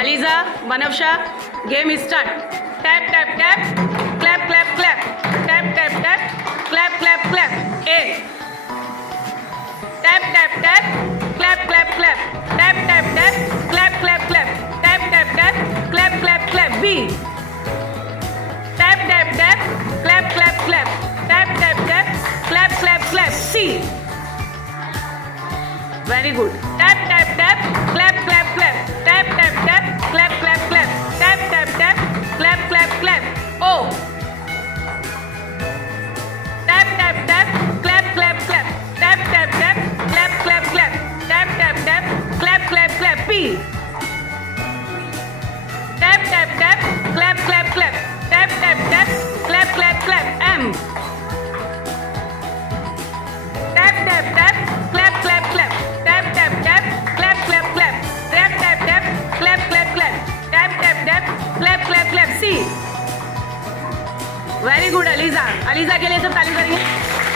Aliza, Banavsha, game start. Tap, tap, tap. Clap, clap, clap. Tap, tap, tap. Clap, clap, clap. A. Tap, tap, tap. Clap, clap, clap. Tap, tap, tap. Clap, clap, clap. Tap, tap, tap. Clap, clap, clap. B. Tap, tap, tap. Clap, clap, clap. Tap, tap, tap. Clap, clap, clap. C. Very good. Tap, tap, tap. Clap, clap, clap. Tap, tap, tap. Clap, clap, clap. Tap, tap, tap. Clap, clap, clap. O. Tap, tap, tap. Clap, clap, clap. Tap, tap, tap. Clap, clap, clap. Tap, tap, tap. Clap, clap, clap. P. Tap, tap, tap. Clap, clap, clap. Tap, tap, tap. Clap, clap, clap. M. Tap, tap, tap. Clap, clap, clap. Tap, tap, tap. Clap, clap, clap. Tap, tap, tap. Clap, clap, clap. Tap, tap, tap. Clap, clap, clap. C. Very good ELISA, ELISA के लिए सब ताली करेंगे.